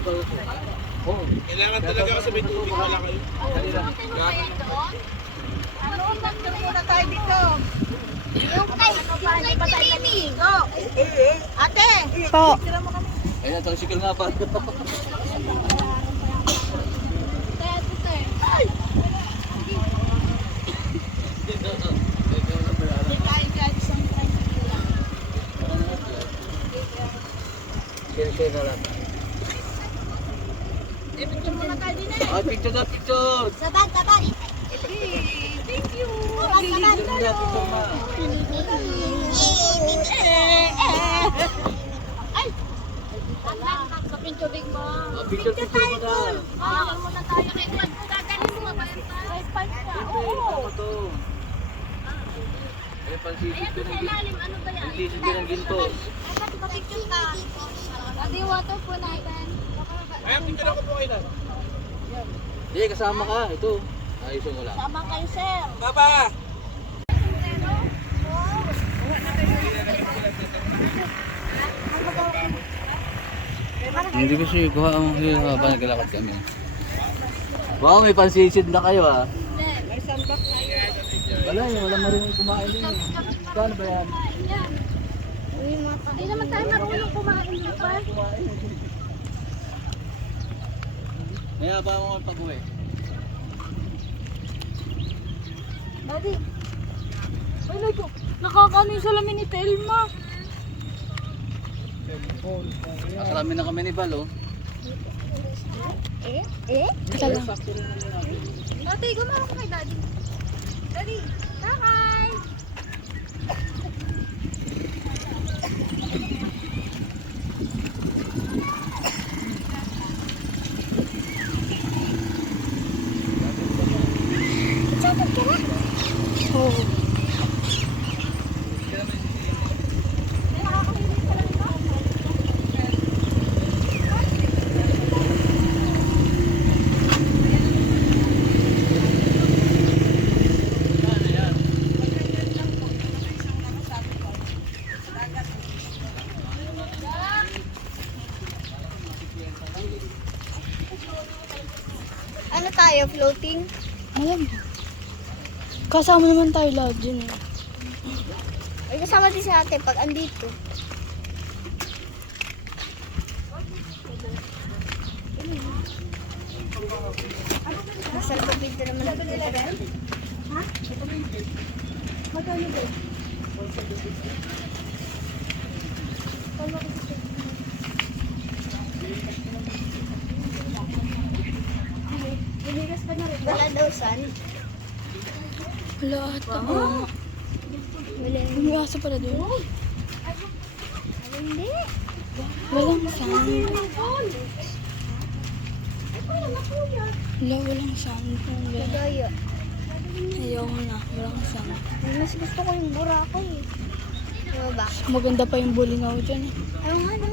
Oo. Kailangan talaga kasi may tubig wala kayo. Ano, nandun muna tayo dito. Yung kay Timmy. Ate. Po. Ayun, tricycle nga pa. Share na lang. Picture muna tayo din eh. Ah, picture na, picture! Sabag. Thank you. Picture na, picture na. Ay! Sa picture din mo. Ah, picture mo na. Hawakan muna tayo kay Juan. Dadalhin mo ba yun? Ay, pansa. Oo. Ito to. Eh, pansisid Ayan, ko sa ng ilalim. Ano ba yan? pansisid ko ng ginto. Ay, picture ka. Adi, water po natin. Kaya picture ako po kayo. Hindi, kasama ka. Ito. Ayusin ko lang. Sama kayo, sir. Baba! Hindi ko siya kuha ang habang naglalakad kami. Wow, may pansisid na kayo ah. Wala eh, wala marunong kumain din eh. Kano ba yan? Hindi naman tayo marunong kumain na pa. May haba ako pag-uwi. Daddy. Ay, naku. Nakakano yung salamin ni Telma. Kasarami na kami ni Val oh. Kala. Daddy, gumawa ka kay Daddy. Daddy, kakay. Oo. Ano tayo, floating? Alam. Kasama naman tayo lahat dyan eh. Ay, kasama din si ate pag andito. Nasa lapit na naman natin ito rin. Ha? Magkano ba? Wala daw san. Wala ata. Wala. May aso pala doon. Hindi. Walang sound. Walang sound. Wala. Gaya. Ayaw ko na. Walang sound. Mas gusto ko yung Boracay eh. Diba ba? Maganda pa yung bulinaw dyan eh. Ayaw nga no.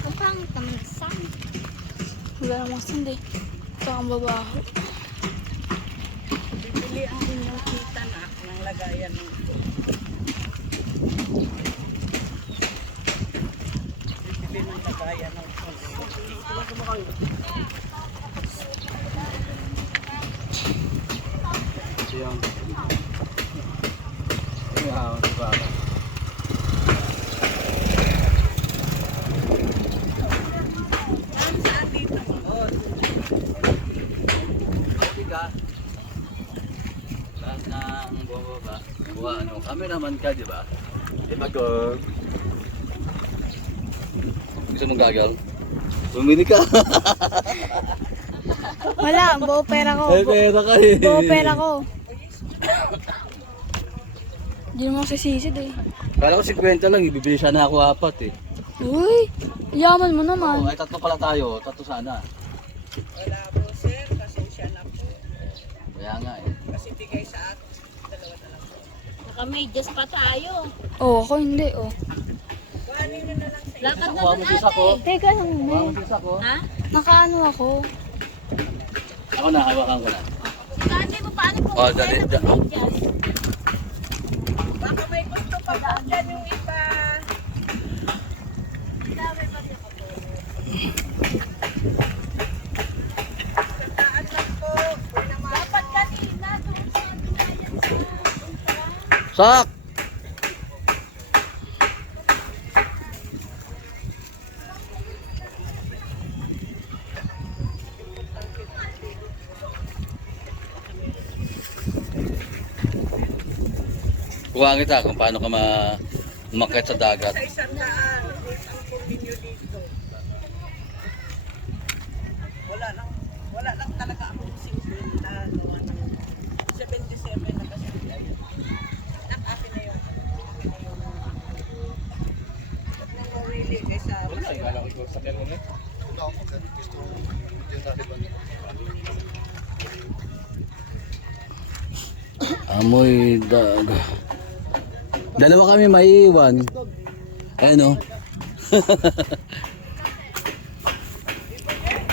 Ang pangit naman ng sun. Wala namang sound eh. Saka ang babaho. Bibili ang inyong kita na ng lagayan ng ito. Bibili ng lagayan ng ito. Siyang. Ayan, diba? Saan saan dito? Tiga. Lahat ng bumaba. Buha, ano, kami naman ka, di ba? Di ba ko? Gusto mong gagal? Bumili ka. Wala. Buo pera ko. Ay, pera ka eh. Buo pera ko. Hindi naman ako sisisid eh. Kala ko 50 lang, ibibili sana ako 4 eh. Uy! Yaman mo Oo, naman. ay tatlo pala tayo, tatlo sana. Wala po sir, pasensya na po. Kaya nga eh. Kasi bigay sa akin, dalawa na lang po. Naka-medyas pa tayo. Oo, ako hindi oh. Kuhanin nyo na lang sa Lakad na Kuha mo doon sis ako. Teka lang Kuha eh. mo sis ako. Ha? Nakaano ako. Ako na, hawakan ko na. Dati mo paano po? Oh, dali. Medyas. Baka may gusto pa Padaan dyan yung iba. Padaan lang po. Dapat kanina. Sak! Kuha kita kung paano ka umakyat sa dagat. Sa isang daan. Ang kuminyo dito. Wala lang talaga akong simple na gawa ng 77 na kasi. Akin na yun. Nang really kaysa Amoy dagat. Dalawa kami maiiwan. Ayan o.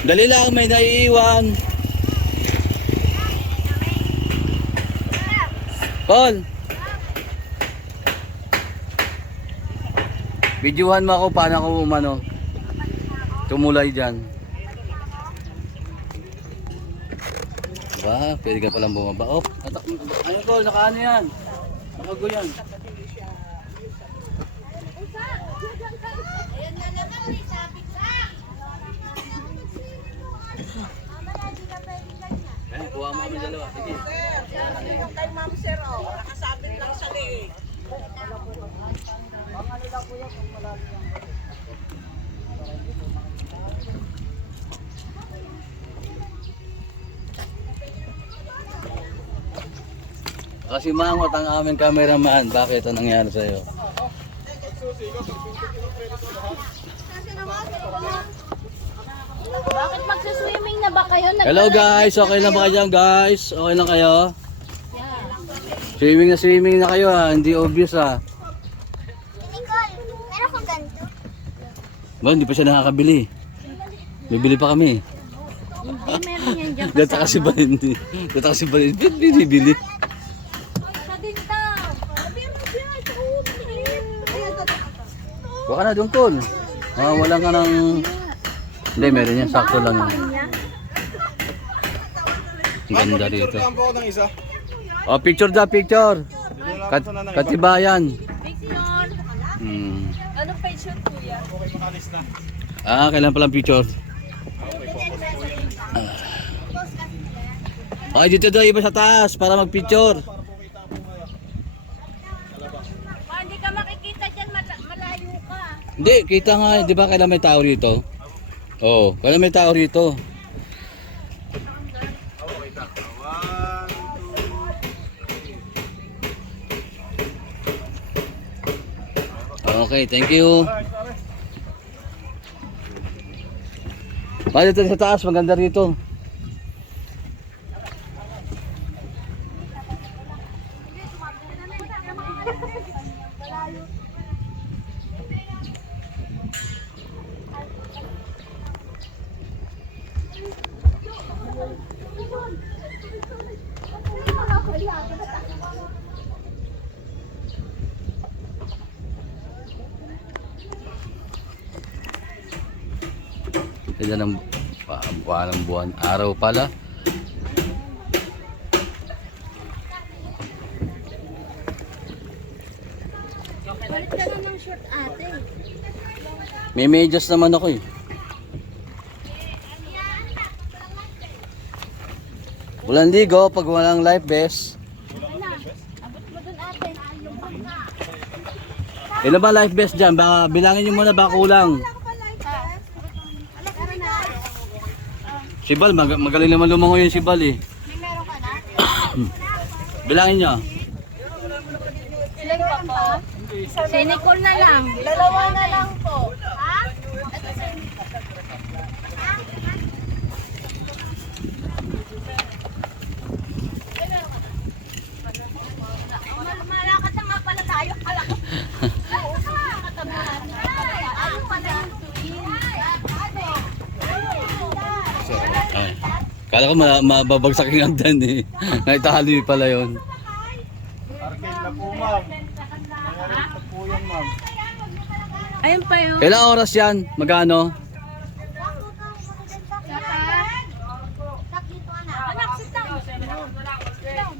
Dali lang, may naiiwan. Paul! Videohan mo ako paano ako tumulay dyan. Diba? Pwede ka palang bumaba. Oh, ano ko? Nakaano yan? Nakago yan. Ayan na naman, may sabi ka. Mamaya, di na pwede ganyan. Eh, kuha mo kami dalawa. Sige. yung kay Ma'am Sir, oh. Nakasabit lang sa liig. Kasi mangot ang aming cameraman. Bakit? Anong nangyari sa'yo? Bakit magsuswimming na ba kayo? Hello guys! Okay lang ba kayo dyan guys? Okay lang kayo? Swimming na kayo ha. Hindi obvious ha. Nicole, meron kong ganito. Ba, hindi pa siya nakakabili. Bibili pa kami. Hindi, meron yan dyan. Data kasi ba hindi? Data kasi ba hindi? Binibili. Sa din daw. Sabi mo siya, sa Baka na doon tol. Wala ka ng... Hindi, meron yan. Sakto lang yan. Ganda rito. Tuturuan po ako ng isa. Oh, picture da, picture. Katibayan. Picture. Anong page yun, kuya? Okay, makalis na. Kailan palang picture? Okay, dito daw iba sa taas para mag-picture. Hindi ka makikita dyan, malayo ka. Hindi, kita nga, di ba kailan may tao rito? Oo, kailan may tao rito? Okay, thank you. Dito sa taas, maganda rito. Ilan ang buwan, araw pala. Balik ka na ng short ate. May medyas naman ako eh. Walang ligo pag walang life vest. Abot mo dun ate. Ilan ba life vest dyan? Baka bilangin nyo muna baka kulang. Si Bal, magaling naman lumangoy yun si Bal eh. May meron ka na? Bilangin nyo. Ilan pa po? Si Nicole na lang. Dalawa na lang po. Ha? Ito si malakad na nga pala tayo. Oo, katabuhan. Ano pala yung tuwin? Ay. Kala ko mababagsak yung hagdan eh. Naitali pala yun. Arcade na po, ma'am. Ayun pa yun. Ilang oras yan? Magano?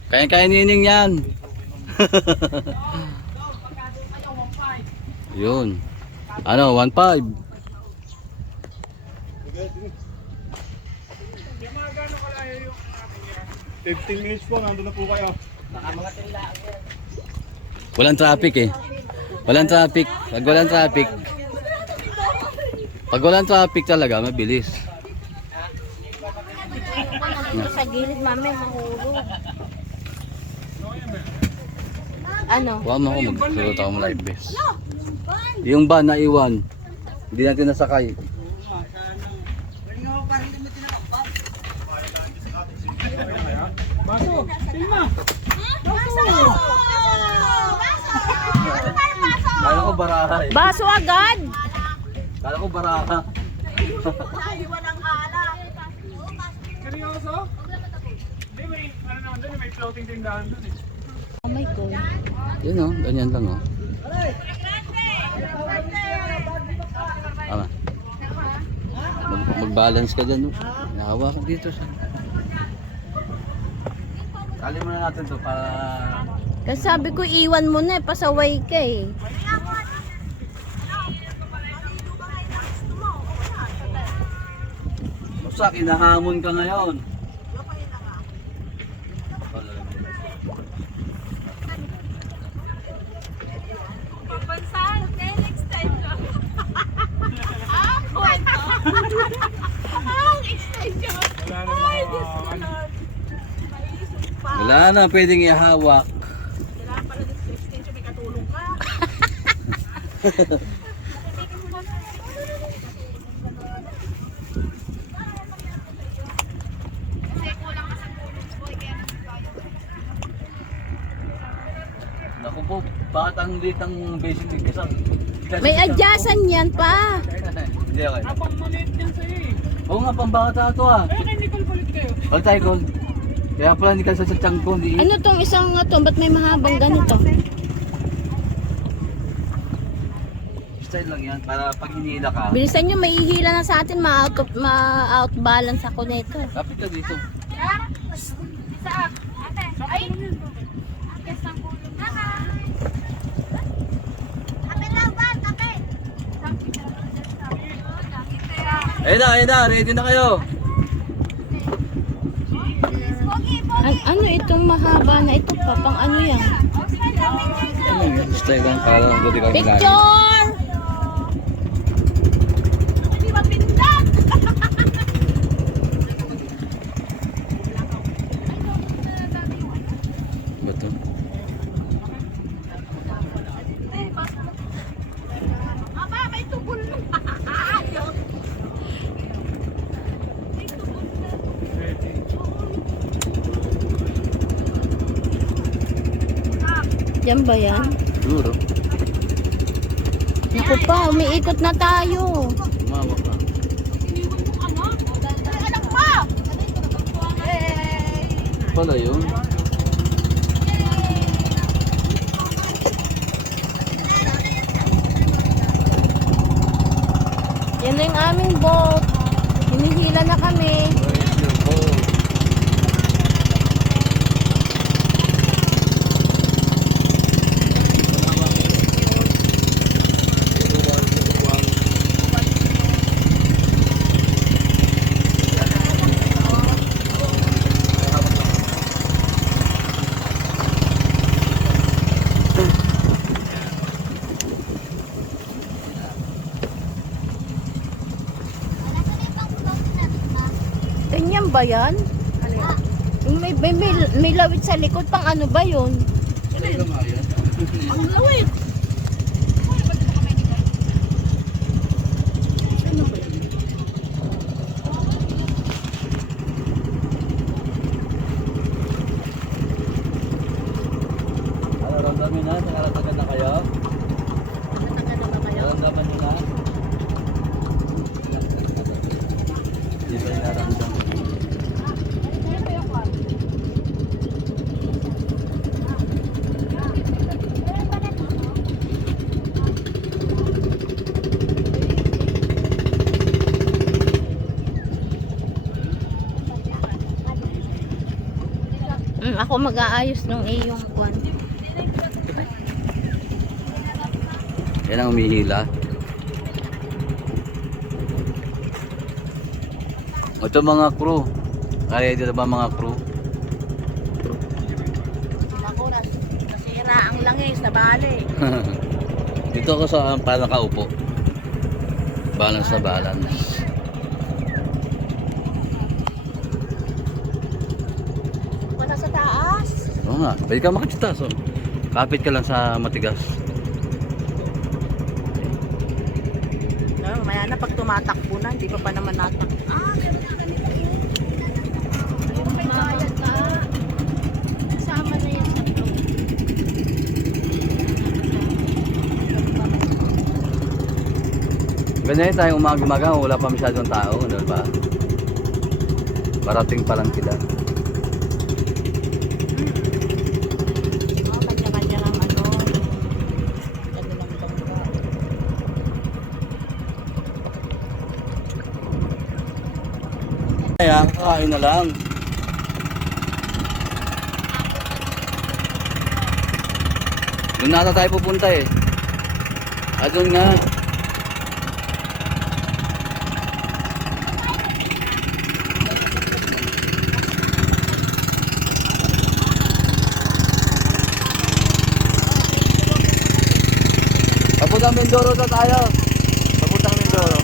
Kaya nining yan. Yun. Ano, 1.5. Yung mga gano'ng kalayo yung 15 minutes po, nandun na po kayo. Walang traffic eh. Walang traffic. Pag walang traffic talaga, mabilis. Dito sa gilid, mami, mahulog. Ano? Huwag mo ako magsulat ako live base. Yung van na iwan. Hindi natin nasakay. Kala ko baraha eh. Baso agad! Kala ko baraha. Seryoso? Hindi, may, ano naman doon, may floating tindahan doon eh. Oh my God. Yun o, ganyan lang o. Tama. Mag-balance ka dyan o. Nahawa ka dito siya. Kali mo na natin to para... Kasi sabi ko, iwan mo na eh, pasaway ka eh. Basta kinahamon ka ngayon. Wala na mga, ano, Wala na pwedeng ihawak. Naku po, bakit ang liit ang basic kasam? May adyasan yan pa. Hindi okay. apang maliit yan sa'yo eh. Oo nga, pambata to ah. Eh, kay Nicole palit kayo. Huwag tayo gold. Kaya pala hindi ka sa tiyan ko, hindi. Ano tong isang nga to? Ba't may mahabang ganito? Style lang yan, para pag hinila ka. Bilisan nyo, may ihila na sa atin, ma-outbalance ako nito. Kapit ka dito. Ayun na, ready na kayo. Ano itong mahaba na ito pa? Pang ano yan? Style lang, para hindi ka Picture! Bato. Yan ba yan? Siguro. Naku pa, umiikot na tayo. Mawak ka. Pala yun. Yan na yung aming boat. Hinihila na kami. Ganyan ba yan? Yung may lawit sa likod, pang ano ba yun? Ang lawit! Ramdamin na, nakaratagan na kayo? Naramdaman nyo na? Di ba yung naramdaman? ako mag-aayos ng iyong kwan. Yan ang umihila. Ito mga crew. Kaya dito ba mga crew? Ako, nasira ang langis na bali. Dito ako sa parang nakaupo. Balance sa balance. Wala sa taas. Oo nga, pwede ka makachita. So, kapit ka lang sa matigas. No, maya na pag tumatakbo na, hindi pa naman natakbo. Yung may bayad ka. Kasama na yan sa flow. Ganyan tayong umaga-umaga, wala pa masyadong tao, ano ba? Parating pa lang sila. Oh, kanya-kanya lang ano. Ganda ng bangga. Kaya, kakain na lang. Doon nata tayo pupunta eh. Doon nga. Papuntang Mindoro na tayo. Papuntang Mindoro.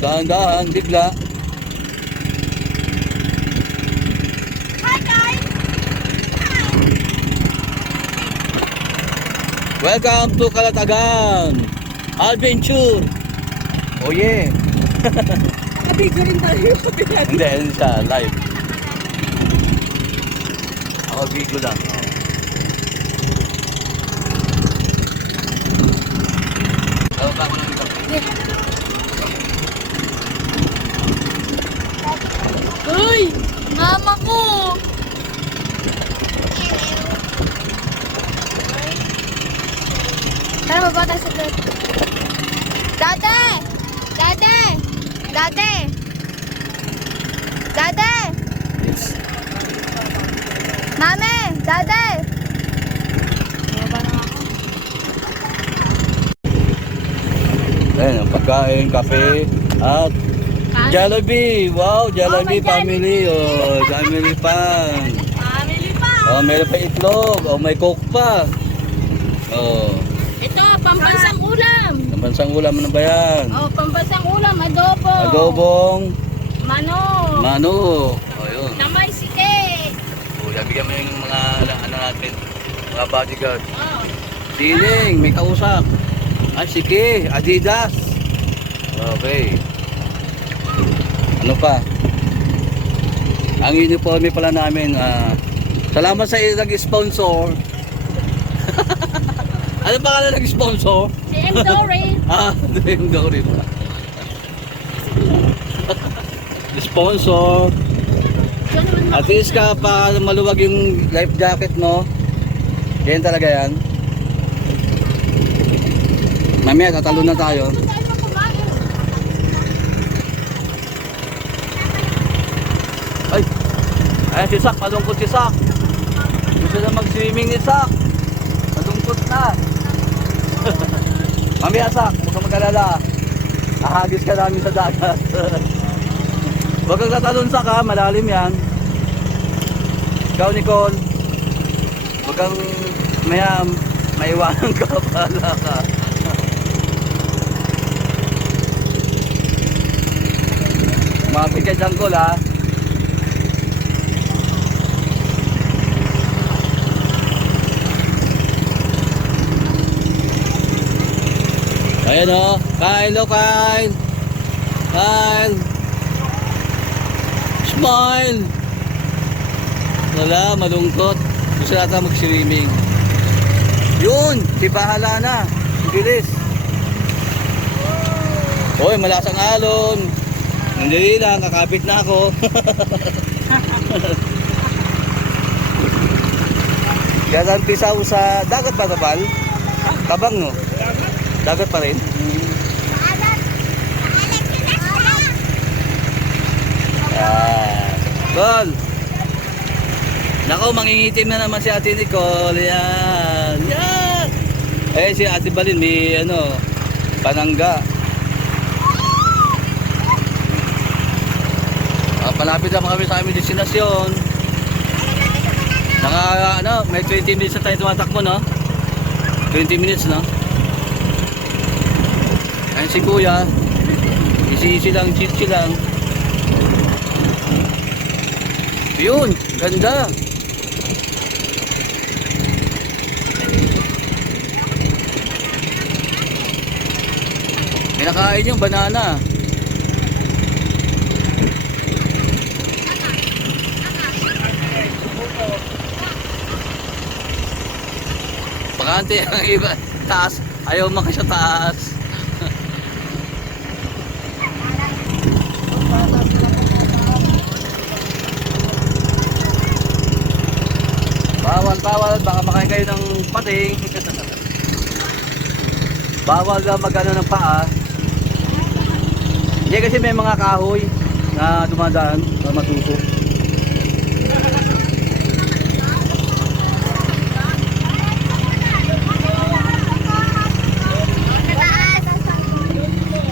Dahan-dahan, bigla. Hi guys! Welcome to Calatagan Adventure. Oh yeah. Nakabigyo rin tayo. Hindi, hindi siya live. Ako video lang. Tawag ba ako ng ikaw? Uy! Mama ko! Tara, baba tayo sa bed. Dade! Dade! Dade! Dade! Yes. Mami! Dade! Ayan, ang pagkain, kape, at Jollibee. Wow, Jollibee family. Oh, family pan. Family pa! Oh, meron pa itlog. Oh, may coke pa. Oh, Ito, pambansang ulam. ang bansang ulam, ano ba yan? Oh, pambansang ulam, adobo. Adobong Manok. mano. Oh, yun. Namay sike. Oh, bigyan mo yung mga ano natin, mga bodyguard. Oh. Siling, may kausap. Ah, sige, Adidas. Okay. Ano pa? Ang uniforme pala namin, salamat sa nag-sponsor. Ano pa ka na nag-sponsor? Si M. Dory. Dream Dory pa. Sponsor. Siya naman At least ka pa maluwag yung life jacket mo. Yan talaga yan. Mamaya tatalo na tayo. Ay, si Sak, malungkot si Sak. Gusto na mag-swimming ni Sak. Malungkot na. Mamaya Sak, huwag kang mag-alala. Ahagis ka namin sa dagat. Huwag kang tatalon Sak ha, malalim yan. Ikaw Nicole, huwag kang maiwanan ka, pala ka. Mapit ka dyan, Col, ha? Ayan o, Kyle, o Kyle. Kyle. Smile. Wala, malungkot. Gusto natin mag-swimming. Yun, di bahala na. Bilis. Hoy, malasang alon. Nandili lang, kakapit na ako. Gagang pisaw sa dagat ba Bal? Tabang no? Dagat pa rin? Col! Nako, mangingitim na naman si Ate Nicole. Yan! Yan! Eh, si Ate Balin may panangga. Palapit na kami sa aming destinasyon. May 20 minutes na tayo tumatakbo, no? 20 minutes, no? Ayun si Kuya. Isi-isi lang, chill lang. Yun, ganda. Pinakain yung banana. Bakante ang iba, taas. Ayaw maki sa taas. Bawal, baka makain kayo ng pating. Bawal na magano ng paa. Hindi kasi may mga kahoy na dumadaan na matusok.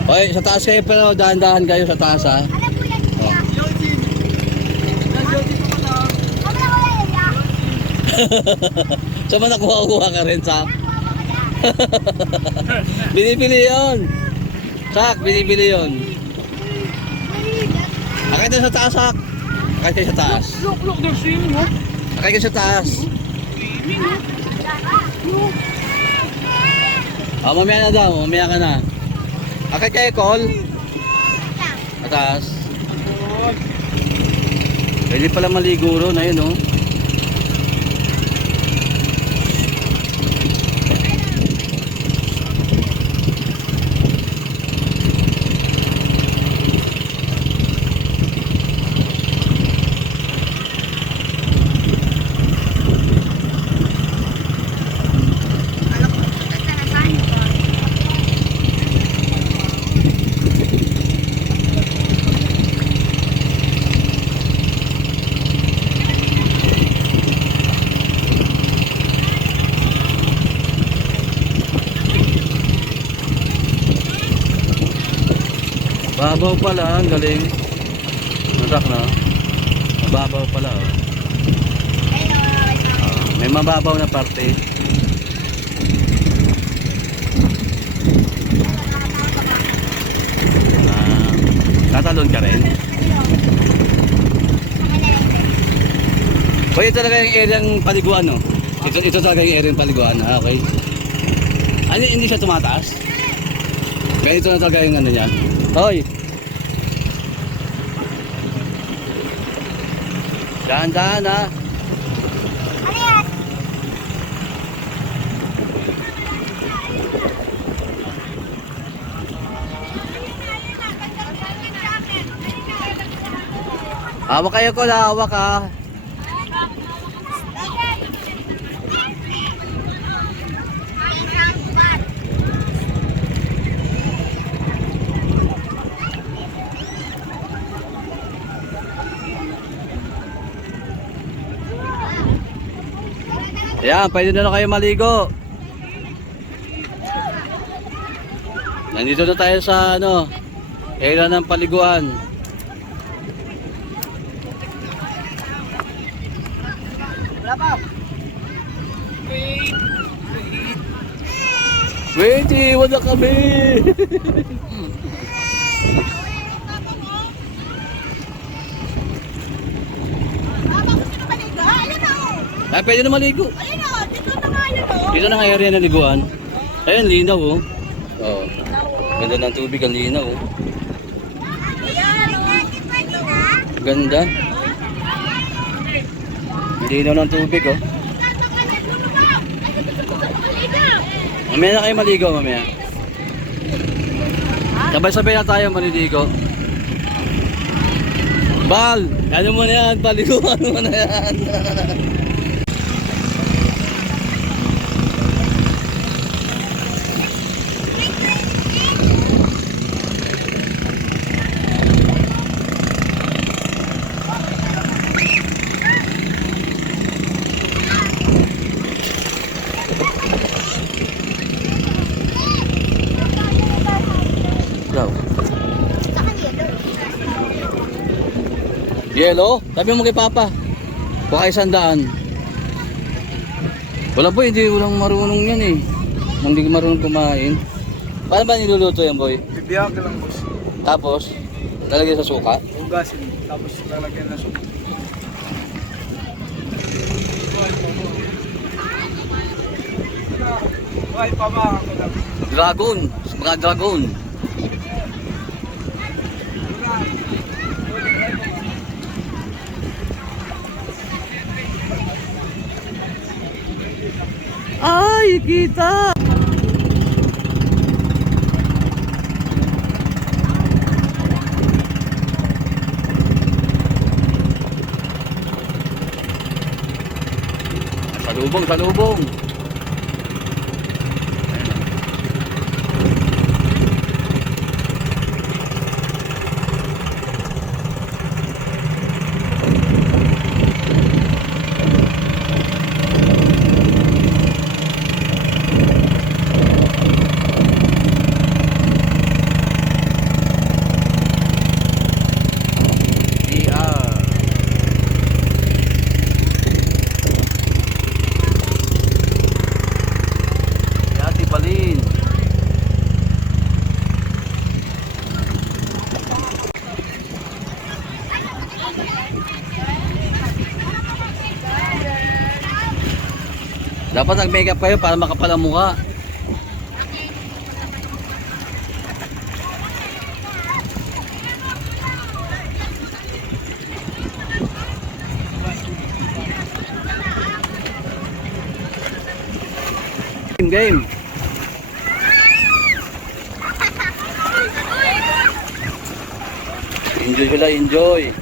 Oy, sa taas kayo pero dahan-dahan kayo sa taas ha. Saan man nakuha ka rin, Sak? Binibili yun. Sak, binibili yun. Akay tayo sa taas, Sak. Akay tayo sa taas. Look, they're swimming, huh? Akay kayo sa taas. Mamaya na daw, mamaya ka na. Akay kayo, Col. Sa taas. Pwede pala maligo ron, ayun, oh. Mababaw pala, ang galing. Natak na. Mababaw pala. Oh. May mababaw na parte. Tatalon ka rin. O, ito talaga yung area ng paliguan, no? Ito talaga yung area ng paliguan. Okay. Ano, hindi siya tumataas? Ganito na talaga yung ano niya. Hoy! Dahan-dahan ha! Hawak kayo ko, hawak ha! Ayan, pwede na kayo maligo. Nandito na tayo sa area ng paliguan. Wait, iwan na kami. Ay, pwede na maligo. Dito na nga area ng liguan. Ayun, linaw oh. Oh. Ganda ng tubig, ang linaw oh. Ganda. Linaw ng tubig oh. Mamaya na kayo maligo mamaya. Sabay-sabay na tayo maliligo. Bal! Ano mo na yan? Paligo, ano mo na yan? Go. Yellow? Sabi mo kay Papa. Baka 100. Wala po, hindi walang marunong yan eh. Hindi marunong kumain. Paano ba niluluto yan, boy? Bibiyag ka lang, boss. Tapos, lalagyan sa suka. Hugasin, tapos lalagyan na suka. Ay, pama ako lang. Dragon. Mga dragon. Ay, kita! Salubong, salubong! Dapat nag-makeup kayo para makapal ang mukha. Game. Enjoy sila, enjoy.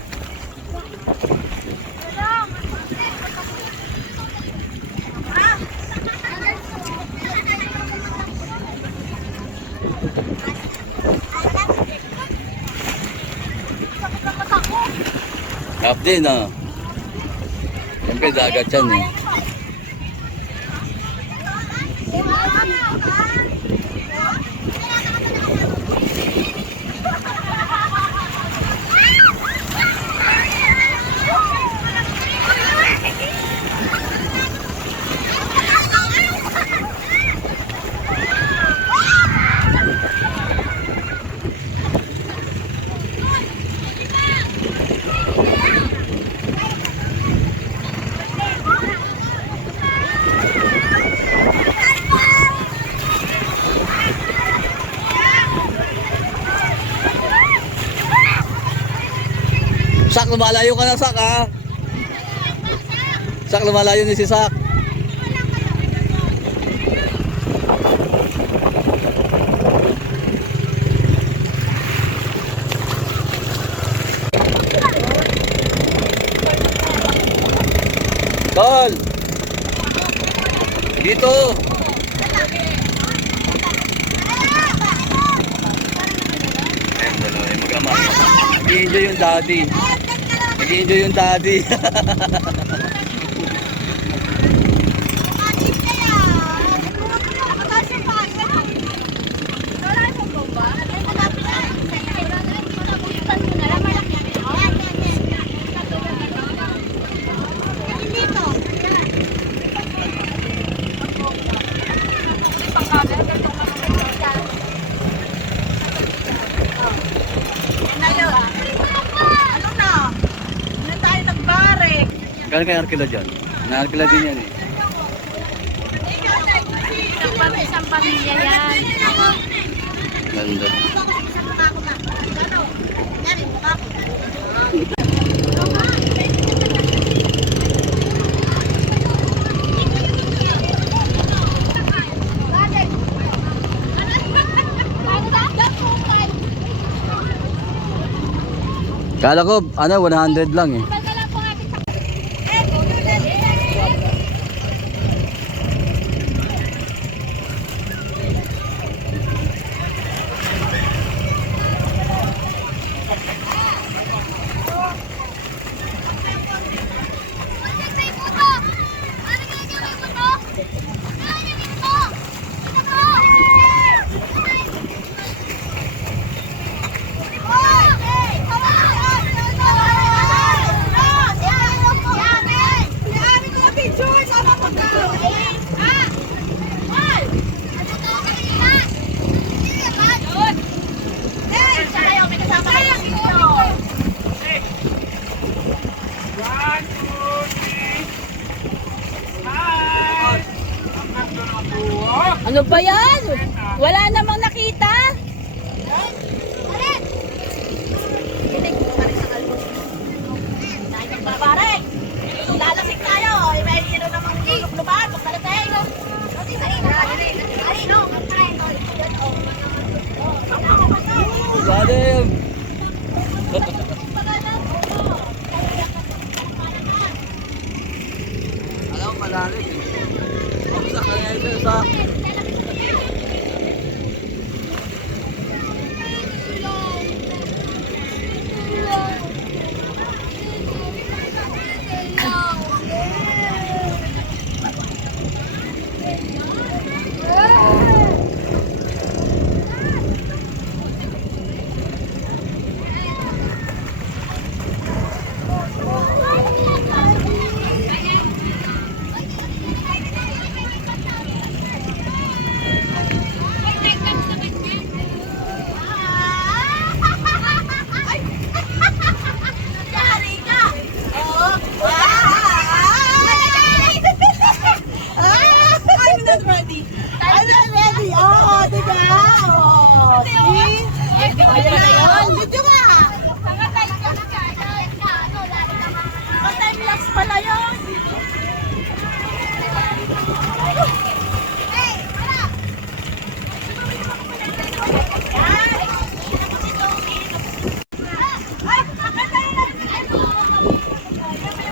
Half din ah. Siyempre dagat yan eh. Sak, lumalayo ka na, Sak, ha? Sak, lumalayo ni si Sak. Tol! Dito! Ayan, dalawa yung mag-ama. Nag-enjoy yung daddy. Nag-enjoy yung daddy. Magkano kaya ang kilo dyan? Na-kilo din yan eh. Isang pamilya yan. Ganda. Kala ko, 100 lang eh. Ano ba yan? Wala namang nakita. Pare, lalasing tayo. May hino namang luluban. Magkalasing. Salim! Alam ko malalim eh. Sa kanya ito sa...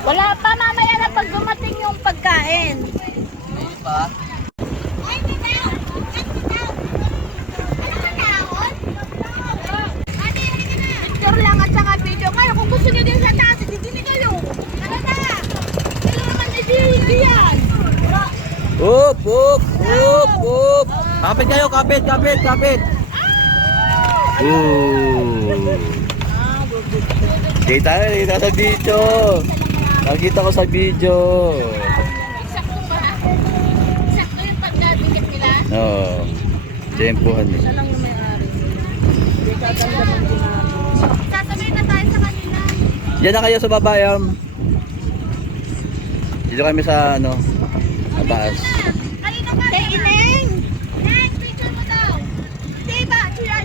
Wala pa, mamaya na pag dumating yung pagkain. Hindi pa. Picture lang at saka video. Ngayon, kung gusto nyo din sa taas, hindi kayo. Ano na? Ano naman hindi yan? Up, up, up, up. Kapit kayo, kapit, kapit, kapit. Kita sa video. Nakita ko sa video. Eksakto ba? Eksakto yung pagkabigit nila? Oo. Tempuhan eh. Siya lang yung may-ari. Hindi kaganda ng ginagawa. Sasabihin na tayo sa kanila. Diyan na kayo sa babayam. Dito kami sa ano, sa taas. Kanina ka? Kay Ineng! Ineng, picture mo daw. Diba?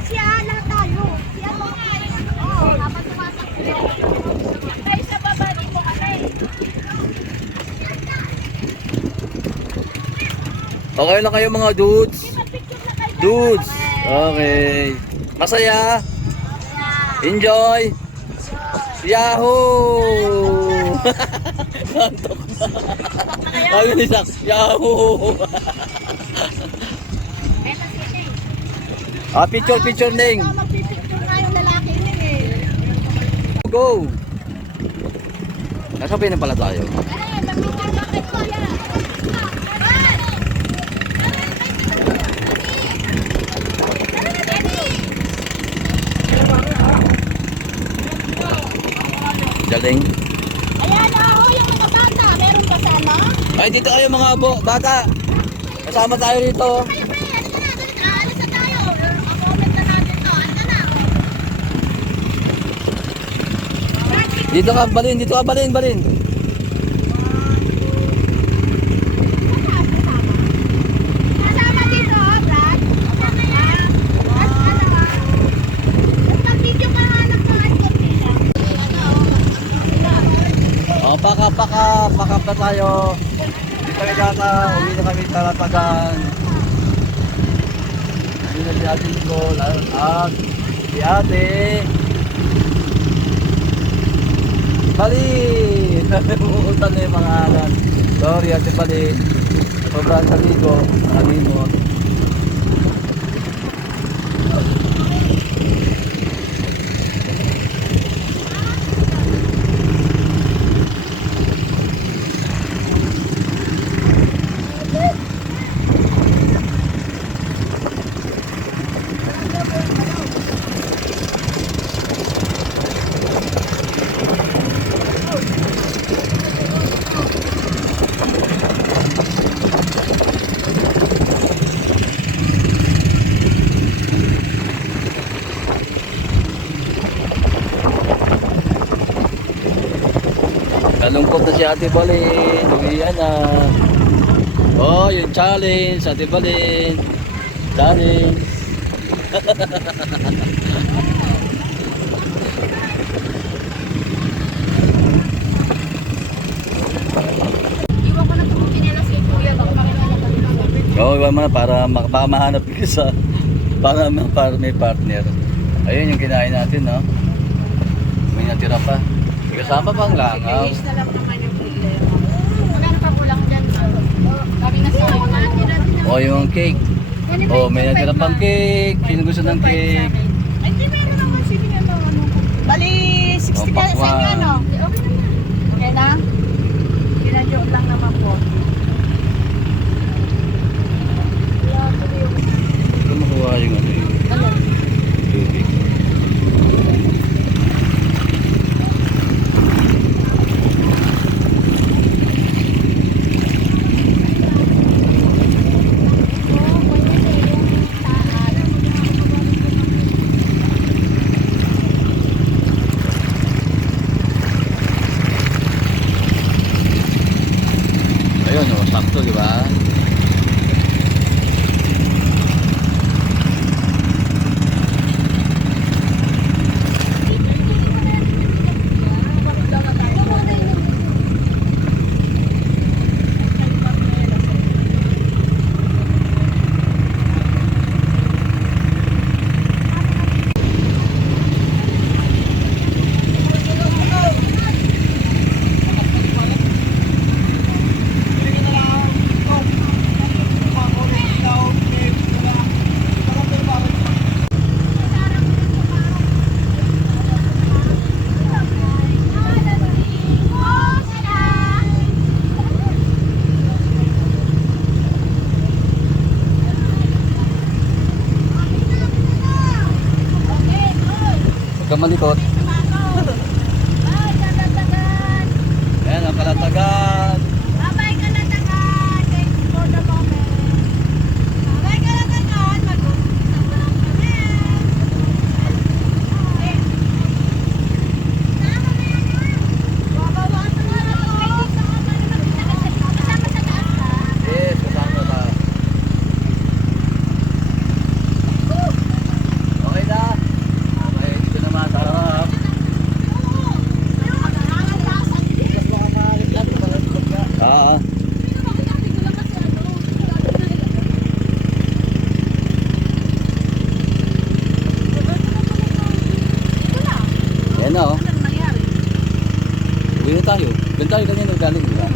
Siya lahat tayo. Siya mo. Oo, habang tumasak siya. Tayo sa baba, di mo kami. Okay lang kayo mga dudes. Picture na kayo. Dudes. Okay. Masaya. Enjoy. Yahoo! Nantok na. Ayun ni Sax. Yahoo! Picture Ning. Magpipicture na yung lalaki Ineng eh. Go. Nasa na pala tayo. Eh, magpicture na kayo kuya. Galing. Ayan ako yung mga bata. Meron kasama? Ay, dito kayo mga bata. Kasama tayo dito. Kaya pre, ano na? Alis na tayo. Comment na natin to. Ano na? Dito ka, balin. Dito ka, balin. pakap na tayo. Dito kay Tata, uwi na kami Talatagan. Uwi na si Ate Nicole at si Ate. Bali! Umuutan na yung mga anak. Sorry Ate Bali. Sobrang saligo, nakalimot. Nalungkot na si Ate Balin. Uwian na. Oh, yung challenge. Ate Balin. Challenge. Iwan ko na itong chinelas kay Kuya. Baka makita niya kami. Oo, iwan mo na para baka mahanap ka sa para may partner. Ayun yung kinain natin, no? May natira pa. Kasama pa ang langaw. Case na lang naman yung problema. Magkano pa kulang dyan? Kami na sa mga. O yung cake. O may natira pang cake. Sino gusto ng cake? Ay, di meron naman si Bina ano. Bali, 60 ka sa inyo, ano? Okay na yan. Okay na? Gina-joke lang naman po. Ito makuha yung ano yung tubig. Ayun, oh, sakto, di ba? Huwag kang malikot. Ayan, ang Kalatagan. Bye-bye ka na tagan. Thank you for the moment. Bye-bye ka na tagan. Mag-uusap na lang kami. Babawasan na lang ako. Kasama sa taas ka. Yes, kasama ba? Okay na. Okay, dito naman sa harap. Ah, yan na oh. Anong nangyari? Uwi na tayo. Doon tayo kanina galing, di ba?